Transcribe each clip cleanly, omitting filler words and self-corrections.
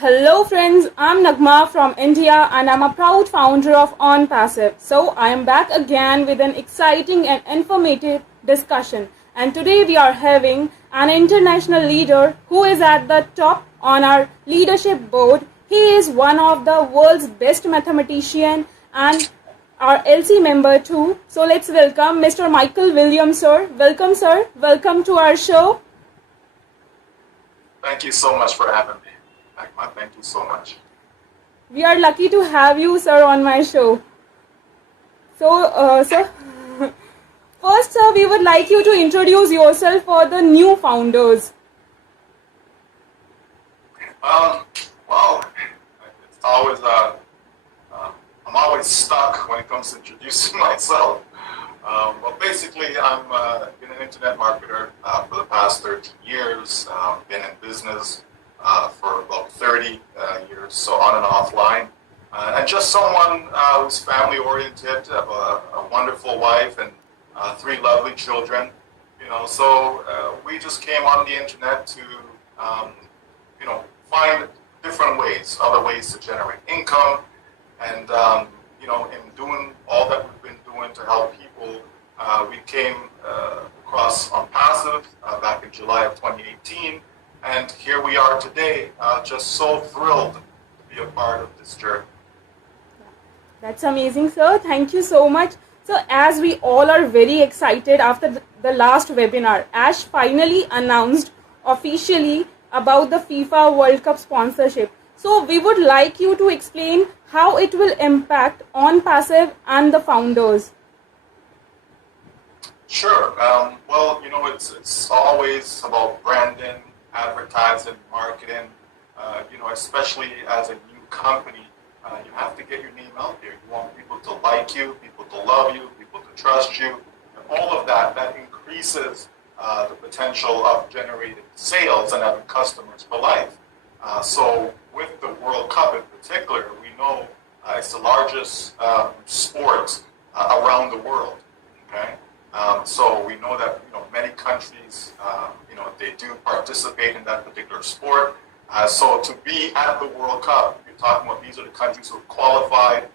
Hello friends, I'm Nagma from India and I'm a proud founder of Onpassive. So I am back again with an exciting and informative discussion. And today we are having an international leader who is at the top on our leadership board. He is one of the world's best mathematician and our LC member too. So let's welcome Mr. Michael Williams, sir. Welcome, sir. Welcome to our show. Thank you so much for having me, Akmal. Thank you so much. We are lucky to have you, sir, on my show. Sir, first, sir, we would like you to introduce yourself for the new founders. Well, it's always I'm always stuck when it comes to introducing myself. Well, basically, I'm been an internet marketer for the past 13 years. Been in business for about 30 years, so on and offline. And just someone who's family oriented, have a wonderful wife and three lovely children. So we just came on the internet to, find different ways, other ways to generate income. And, in doing all that we've been doing to help people, we came across Onpassive back in July of 2018. And here we are today, just so thrilled to be a part of this journey. That's amazing, sir. Thank you so much. So, as we all are very excited after the last webinar, Ash finally announced officially about the FIFA World Cup sponsorship. So, we would like you to explain how it will impact Onpassive and the founders. Sure. Well, it's always about branding, advertising, marketing. Especially as a new company, you have to get your name out there. You want people to like you, people to love you, people to trust you, and all of that increases the potential of generating sales and having customers for life. So with the World Cup in particular, we know it's the largest sport around the world. Okay. So we know that many countries they do participate in that particular sport. So to be at the World Cup, you're talking about these are the countries who have qualified.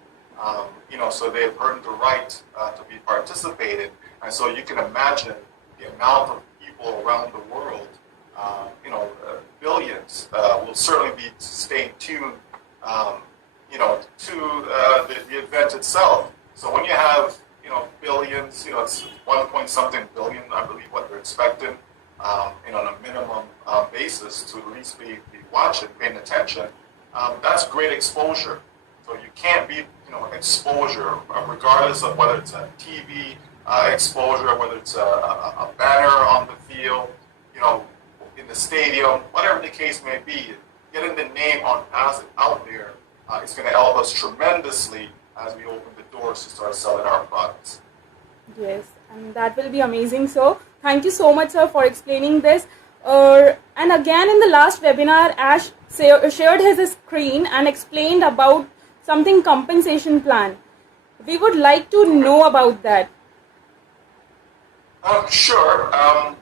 So they've earned the right to be participating, and so you can imagine the amount of people around the world. Billions will certainly be staying tuned. To the event itself. So when you have billions, it's 1 point something billion, I believe, what they're expecting, on a minimum basis to at least be watching, paying attention. That's great exposure. So you can't beat, exposure, regardless of whether it's a TV exposure, whether it's a banner on the field, in the stadium, whatever the case may be. Getting the name Onpassive out there is going to help us tremendously as we open the doors to start selling our products. Yes, and that will be amazing. So, thank you so much, sir, for explaining this. And again, in the last webinar, Ash shared his screen and explained about something compensation plan. We would like to know about that. Sure.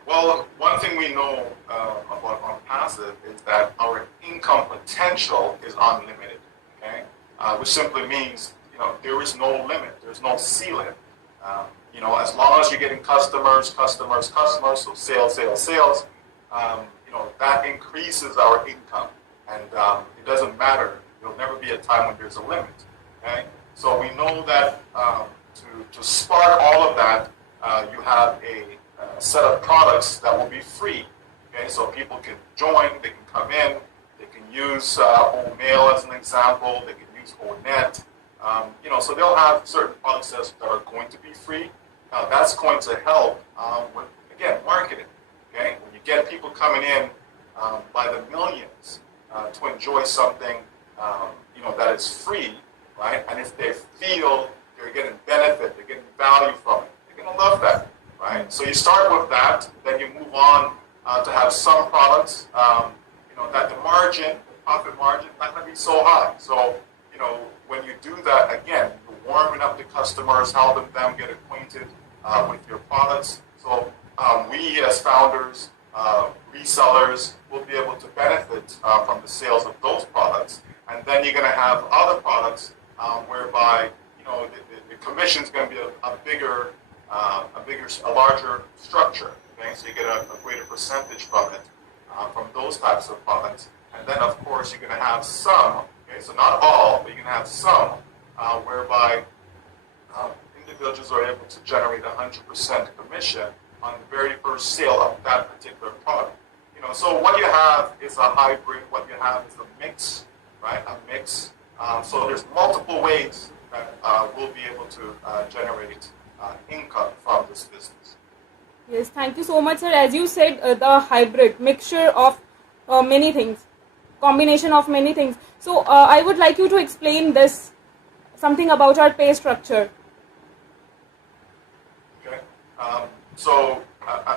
Well, one thing we know about Onpassive is that our income potential is unlimited. Okay, which simply means there is no limit. There's no ceiling. As long as you're getting customers, so sales, that increases our income, and it doesn't matter. There'll never be a time when there's a limit. Okay, so we know that to spark all of that, you have a set of products that will be free. Okay, so people can join, they can come in, they can use Mail as an example, they can use Onet. So they'll have certain products that are going to be free. That's going to help with, again, marketing. Okay, when you get people coming in by the millions to enjoy something, that is free, right? And if they feel they're getting benefit, they're getting value from it, they're going to love that, right? So you start with that, then you move on to have some products, that the profit margin, not going to be so high. So, when you do that, again, you're warming up the customers, helping them get acquainted with your products. So we as founders resellers will be able to benefit from the sales of those products, and then you're going to have other products whereby the commission is going to be a larger structure. Okay, so you get a greater percentage from it, from those types of products, and then of course you're going to have some. Okay, so not all, but you're going to have some whereby individuals are able to generate 100% commission on the very first sale of that particular product. So what you have is a hybrid. What you have is a mix, right? A mix. So there's multiple ways that we'll be able to generate income from this business. Yes, thank you so much, sir. As you said, the hybrid mixture of many things, combination of many things. So I would like you to explain this, something about our pay structure. Okay. So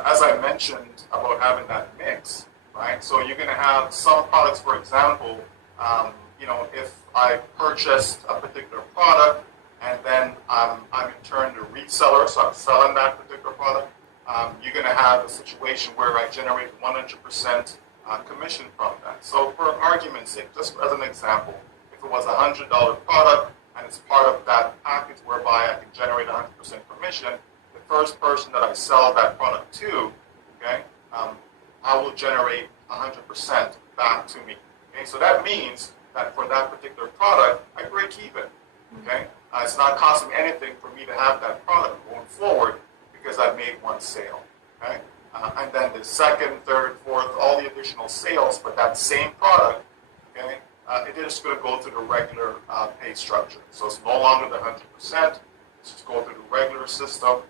as I mentioned about having that mix, right? So you're going to have some products, for example, if I purchased a particular product and then I'm in turn the reseller, so I'm selling that particular product, you're going to have a situation where I generate 100% commission from that. So for argument's sake, just as an example, if it was a $100 product and it's part of that package whereby I can generate 100% commission, the first person that I sell that product to, okay, I will generate 100% back to me. Okay, so that means that for that particular product, I break even. Okay, it's not costing anything for me to have that product going forward because I made one sale. Okay, and then the second, third, fourth, all the additional sales for that same product, okay, it is going to go through the regular pay structure. So it's no longer the 100%. It's just go through the regular system.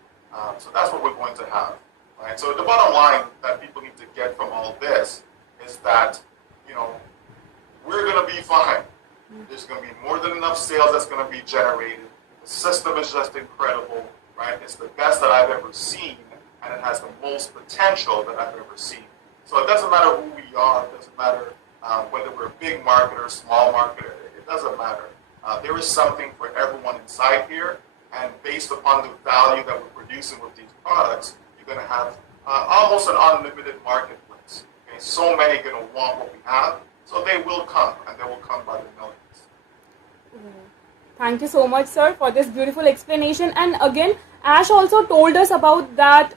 So that's what we're going to have. Right? So the bottom line that people need to get from all this is that, we're going to be fine. There's going to be more than enough sales that's going to be generated. The system is just incredible, right? It's the best that I've ever seen, and it has the most potential that I've ever seen. So it doesn't matter who we are. It doesn't matter whether we're a big marketer, small marketer. It doesn't matter. There is something for everyone inside here, and based upon the value that we're producing with these products, you're going to have almost an unlimited marketplace. Okay? So many are going to want what we have, so they will come, and they will come by the millions. Thank you so much, sir, for this beautiful explanation. And again, Ash also told us about that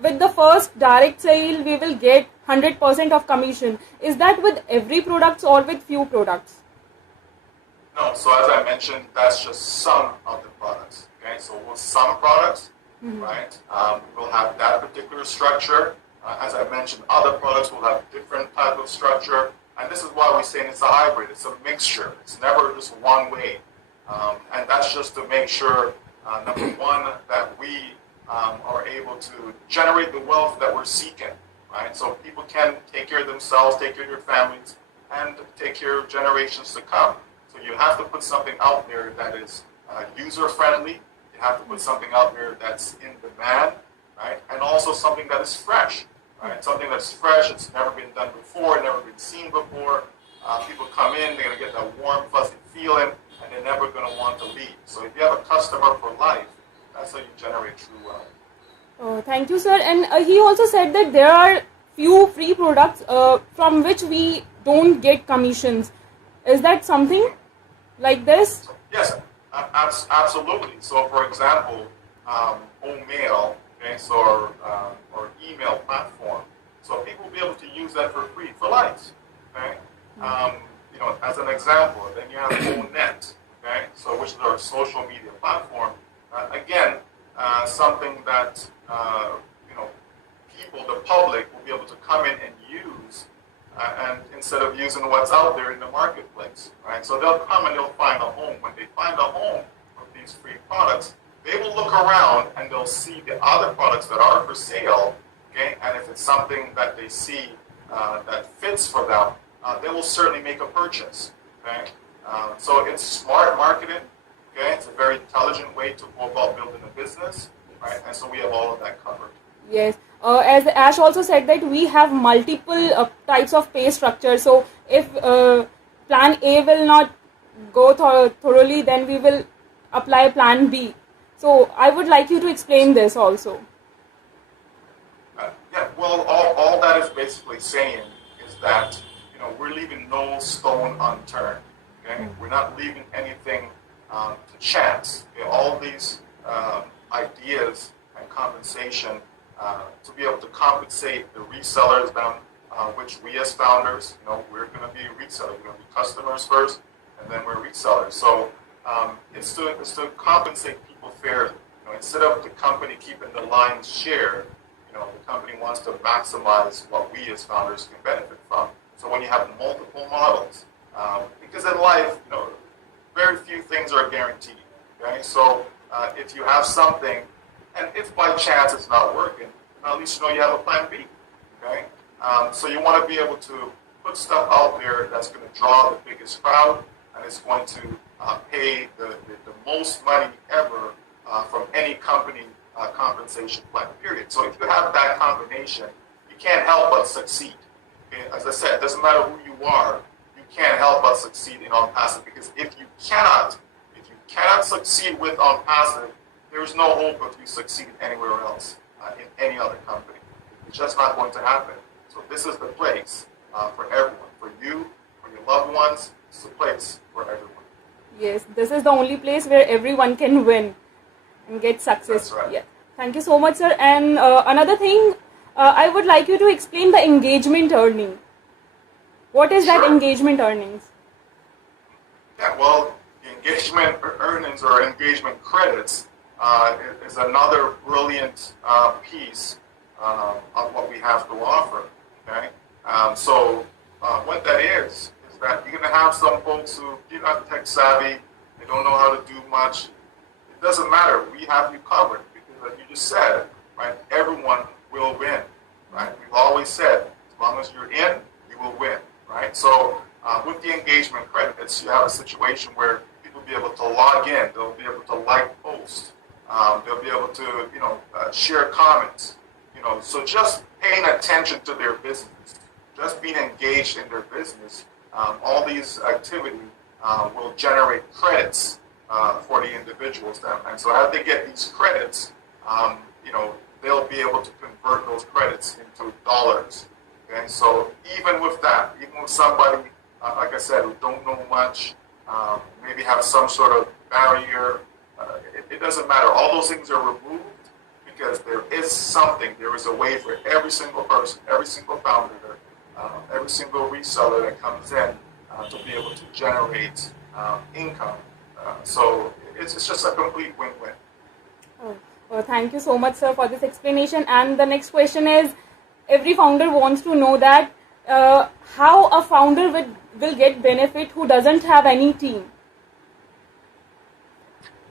with the first direct sale, we will get 100% of commission. Is that with every product or with few products? No, so as I mentioned, that's just some of the products. Okay, so with some products, right, we'll have that particular structure. As I mentioned, other products will have different type of structure. And this is why we say it's a hybrid. It's a mixture. It's never just one way. And that's just to make sure, number one, that we are able to generate the wealth that we're seeking. Right? So people can take care of themselves, take care of their families, and take care of generations to come. So you have to put something out there that is user-friendly. You have to put something out there that's in demand, right? And also something that is fresh. Right? Something that's fresh, it's never been done before, never been seen before. People come in, they're going to get that warm, fuzzy feeling, and they're never going to want to leave. So if you have a customer for life, that's how you generate true wealth. Oh, thank you, sir. And he also said that there are few free products from which we don't get commissions. Is that something like this? Yes, absolutely. So for example, Mail. Okay, so or email platform, so people will be able to use that for free for life. Okay, as an example, then you have Onet, okay, so which is our social media platform. Again, something that people, the public, will be able to come in and use, and instead of using what's out there in the marketplace, right? So they'll come and they'll find a home. When they find a home with these free products, they will look around and they'll see the other products that are for sale, okay? And if it's something that they see that fits for them, they will certainly make a purchase, okay? So it's smart marketing, okay? It's a very intelligent way to go about building a business, right? And so we have all of that covered. Yes. As Ash also said that we have multiple types of pay structure. So if plan A will not go thoroughly, then we will apply plan B. So I would like you to explain this also. Yeah, well, all that is basically saying is that we're leaving no stone unturned. Okay, we're not leaving anything to chance. Okay? All these ideas and compensation to be able to compensate the resellers down, which we as founders, we're going to be resellers. We're going to be customers first, and then we're resellers. So it's to compensate people fairly. Instead of the company keeping the lion's share, the company wants to maximize what we as founders can benefit from. So when you have multiple models, because in life, very few things are guaranteed. Okay, so if you have something, and if by chance it's not working, at least you have a plan B. Okay, so you want to be able to put stuff out there that's going to draw the biggest crowd, and it's going to pay the most money ever from any company compensation plan, period. So if you have that combination, you can't help but succeed. Okay? As I said, it doesn't matter who you are, you can't help but succeed in Onpassive, because if you cannot succeed with Onpassive, there is no hope of you succeeding anywhere else in any other company. It's just not going to happen. So this is the place for everyone, for you, for your loved ones. It's the place for everyone. Yes, this is the only place where everyone can win and get success. That's right. Yeah. Thank you so much, sir. And another thing, I would like you to explain the engagement earning. What is that engagement earnings? Yeah, well, engagement earnings or engagement credits is another brilliant piece of what we have to offer. Okay, so what that is that you're going to have some folks who are not tech savvy, they don't know how to do much. It doesn't matter. We have you covered because, like you just said, right? Everyone will win, right? We've always said, as long as you're in, you will win, right? So with the engagement credits, you have a situation where people will be able to log in, they'll be able to like posts, they'll be able to, share comments, So just paying attention to their business, just being engaged in their business, all these activities will generate credits for the individuals then. And so as they get these credits, they'll be able to convert those credits into dollars. Okay, so even with that, even with somebody, like I said, who don't know much, maybe have some sort of barrier, it doesn't matter. All those things are removed because there is a way for every single person, every single founder, every single reseller that comes in to be able to generate income. So it's just a complete win-win. Oh, well, thank you so much, sir, for this explanation. And the next question is, every founder wants to know that how a founder will get benefit who doesn't have any team.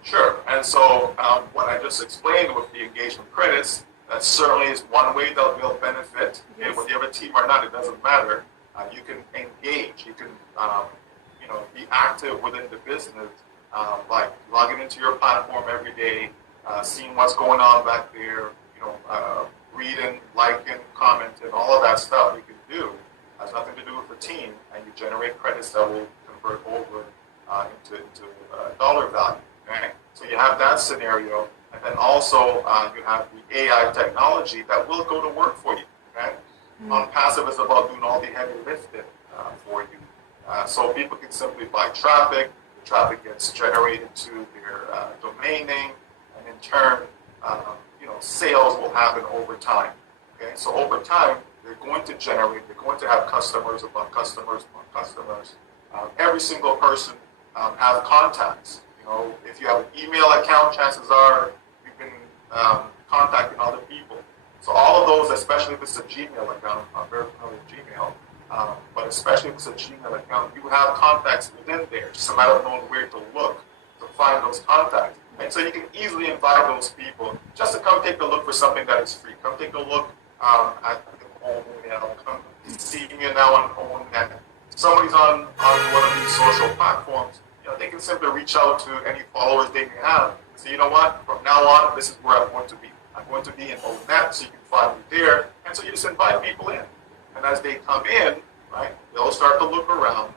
Sure. And so what I just explained with the engagement credits, that certainly is one way that they'll benefit. Yes. Okay, whether you have a team or not, it doesn't matter. You can engage. You can, be active within the business, like logging into your platform every day, seeing what's going on back there. Reading, liking, commenting, all of that stuff you can do. Has nothing to do with the team, and you generate credits that will convert over into dollar value. Okay? So you have that scenario. And then also you have the AI technology that will go to work for you. Okay? Onpassive is about doing all the heavy lifting for you. So people can simply buy traffic. The traffic gets generated to their domain name, and in turn, sales will happen over time. Okay? So over time, they're going to have customers upon customers upon customers. Every single person has contacts. If you have an email account, chances are you've been contacting other people. So all of those, especially if it's a Gmail account, I'm very familiar with Gmail, but especially if it's a Gmail account, you have contacts within there. It's just a matter of knowing where to look to find those contacts. And so you can easily invite those people just to come take a look for something that is free. Come take a look at the home, come see me now on home. And somebody's on one of these social platforms, they can simply reach out to any followers they may have. So you know what? From now on, this is where I'm going to be. I'm going to be in ONET, so you can find me there. And so you just invite people in. And as they come in, right, they'll start to look around.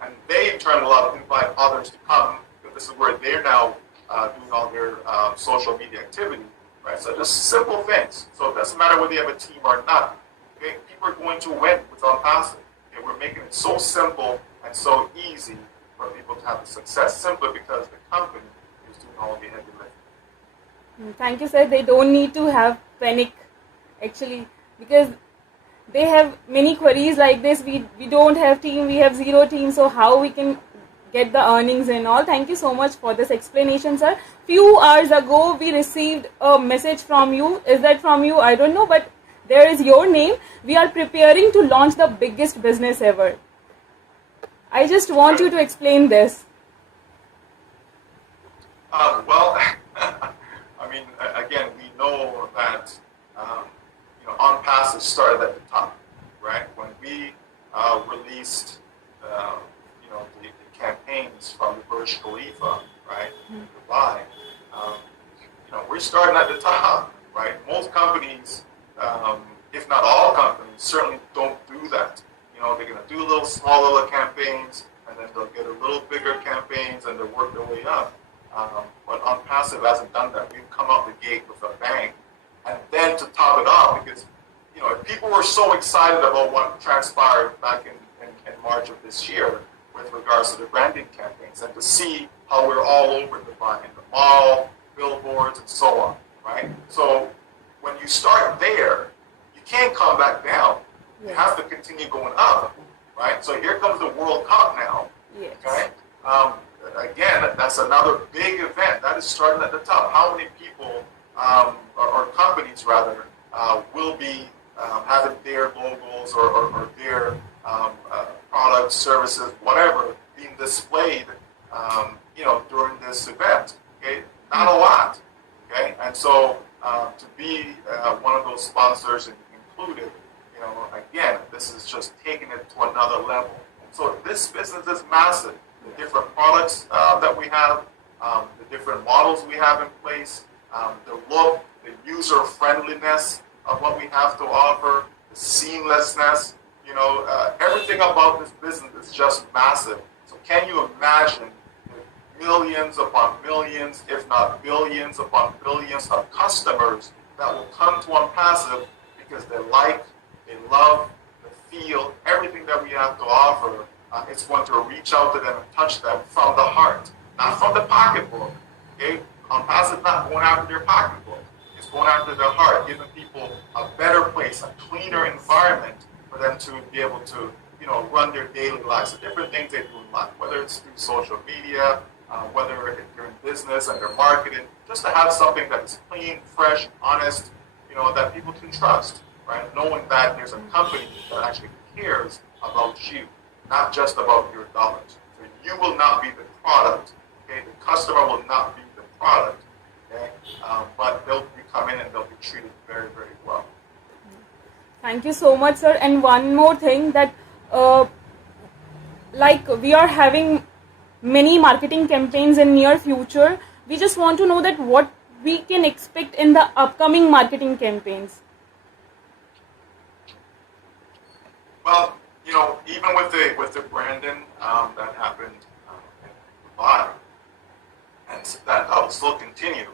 And they, in turn, will invite others to come, because this is where they're now doing all their social media activity. Right? So just simple things. So it doesn't matter whether you have a team or not. Okay, people are going to win with Onpassive. Okay, we're making it so simple and so easy for people to have the success simply because the company is doing all the heavy lifting. Thank you, sir. They don't need to have panic, actually, because they have many queries like this. We don't have team, we have zero team, so how we can get the earnings and all. Thank you so much for this explanation, sir. Few hours ago, we received a message from you. Is that from you? I don't know, but there is your name. We are preparing to launch the biggest business ever. I just want you to explain this. Well, I mean, again, we know that Onpassive started at the top, right? When we released, the campaigns from the Burj Khalifa, right, in Dubai, we're starting at the top, right? Most companies, if not all companies, certainly don't do that. They're going to do small little campaigns, and then they'll get a little bigger campaigns, and they'll work their way up. But Onpassive hasn't done that. We've come out the gate with a bang. And then to top it off, because if people were so excited about what transpired back in March of this year with regards to the branding campaigns, and to see how we're all over Dubai, in the mall, billboards, and so on, right? So when you start there, you can't come back down. You have to continue going up, right? So here comes the World Cup now, okay? Again, that's another big event. That is starting at the top. How many people, or companies rather, will be having their logos or their products, services, whatever, being displayed, during this event? Okay, not a lot. Okay, and so to be one of those sponsors included, again, this is just taking it to another level. And so this business is massive. The different products that we have, the different models we have in place, the look, the user friendliness of what we have to offer, the seamlessness, everything about this business is just massive. So can you imagine the millions upon millions, if not billions upon billions of customers that will come to Onpassive because they like, they love, they feel everything that we have to offer. It's going to reach out to them and touch them from the heart, not from the pocketbook. Okay? Onpassive not going after their pocketbook. It's going after their heart, giving people a better place, a cleaner environment for them to be able to, run their daily lives, the different things they do in life, whether it's through social media, whether they're in business and they're marketing, just to have something that is clean, fresh, honest, that people can trust, right? Knowing that there's a company that actually cares about you, not just about your dollars. So you will not be the product, okay? The customer will not be the product, okay? But they'll be coming and they'll be treated very, very well. Thank you so much, sir. And one more thing, that we are having many marketing campaigns in near future. We just want to know that what we can expect in the upcoming marketing campaigns. Well, even with the branding that happened in Dubai, and that will still continue.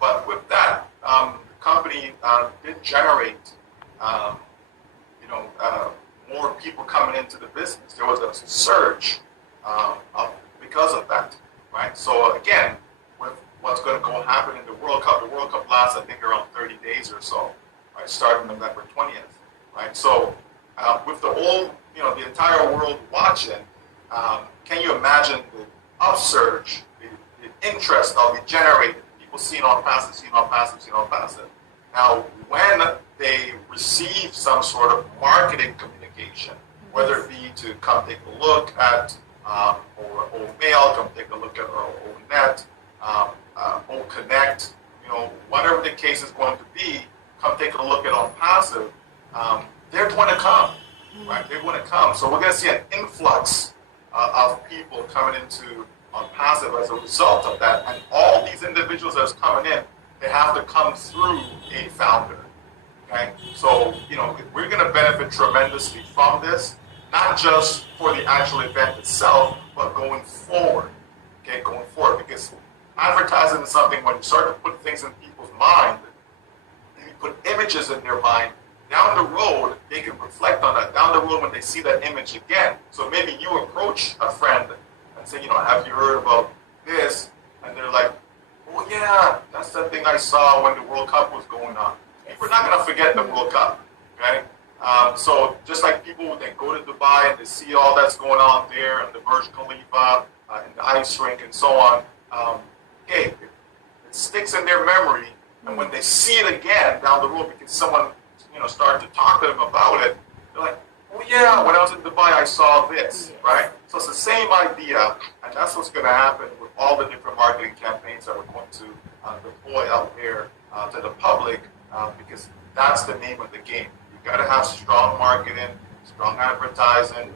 But with that, the company did generate, more people coming into the business. There was a surge because of that, right? So again, with what's going to go happen in the World Cup lasts, I think, around 30 days or so, right? Starting November 20th, right? So with the whole, the entire world watching, can you imagine the upsurge, the interest that will be generated? People seeing Onpassive. Now, when they receive some sort of marketing communication, whether it be to come take a look at or mail, come take a look at our net, or connect, whatever the case is going to be, come take a look at Onpassive. They're going to come, right? They're going to come. So we're going to see an influx of people coming into Onpassive as a result of that. And all these individuals that's coming in, they have to come through a founder. Okay? So, we're going to benefit tremendously from this, not just for the actual event itself, but going forward. Okay, going forward. Because advertising is something, when you start to put things in people's mind, you put images in their mind, down the road, they can reflect on that down the road when they see that image again. So maybe you approach a friend and say, have you heard about this? And they're like, oh yeah, that's the thing I saw when the World Cup was going on. People are not going to forget the World Cup, okay? So just like people, they go to Dubai and they see all that's going on there and the Burj Khalifa and the ice rink and so on, it sticks in their memory. And when they see it again down the road because someone, started to talk to them about it, they're like, oh yeah, when I was in Dubai, I saw this, right? So it's the same idea, and that's what's going to happen with all the different marketing campaigns that we're going to deploy out there to the public, because that's the name of the game. You've got to have strong marketing, strong advertising.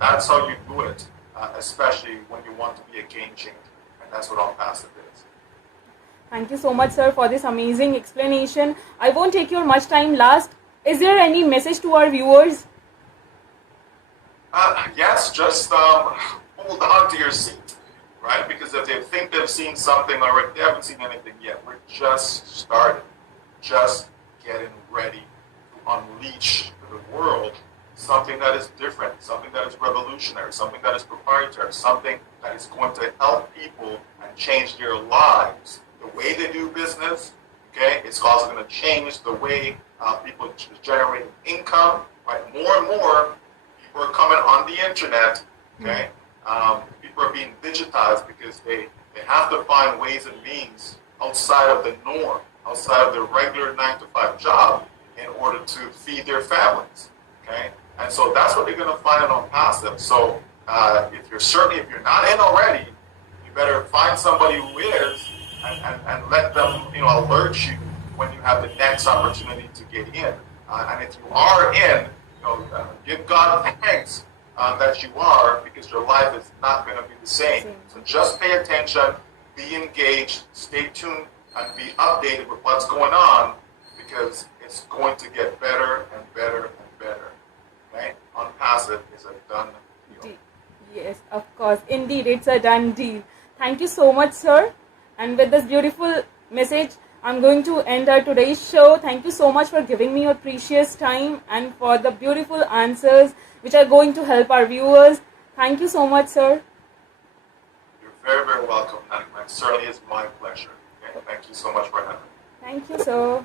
That's how you do it, especially when you want to be a game changer, and that's what Onpassive is. Thank you so much, sir, for this amazing explanation. I won't take your much time. Last, is there any message to our viewers? Yes, just hold on to your seat, right? Because if they think they've seen something already, they haven't seen anything yet. We're just starting, just getting ready to unleash to the world something that is different, something that is revolutionary, something that is proprietary, something that is going to help people and change their lives. The way they do business, okay, it's also going to change the way people generate income, right? More and more people are coming on the internet, okay? People are being digitized because they have to find ways and means outside of the norm, outside of their regular 9-to-5 job in order to feed their families, okay? And so that's what they're going to find on Onpassive. So if you're not in already, you better find somebody who is, and let them, alert you when you have the next opportunity to get in. And if you are in, give God thanks that you are, because your life is not going to be the same. So just pay attention, be engaged, stay tuned, and be updated with what's going on, because it's going to get better and better and better. Okay? Onpassive is a done deal. Yes, of course. Indeed, it's a done deal. Thank you so much, sir. And with this beautiful message, I'm going to end our today's show. Thank you so much for giving me your precious time and for the beautiful answers which are going to help our viewers. Thank you so much, sir. You're very, very welcome, Naima. It certainly is my pleasure. Okay? Thank you so much for having me. Thank you, sir.